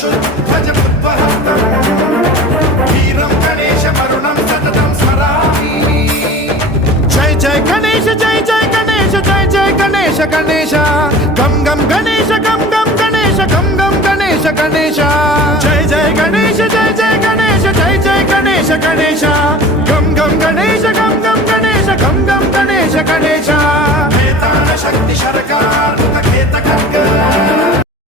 ध्वजमुद्वहन्तम् वीरं गणेश वरुणं सततं स्मरामि जय जय गणेश जय जय गणेश जय जय गणेश गणेश गम गम गणेश गम गम गणेश गम गम गणेश गणेश जय जय गणेश जय जय गणेश जय जय गणेश गणेश गम गम गणेश गम गम गणेश गम गम गणेश गणेश वेदान शक्ति शरकार खेत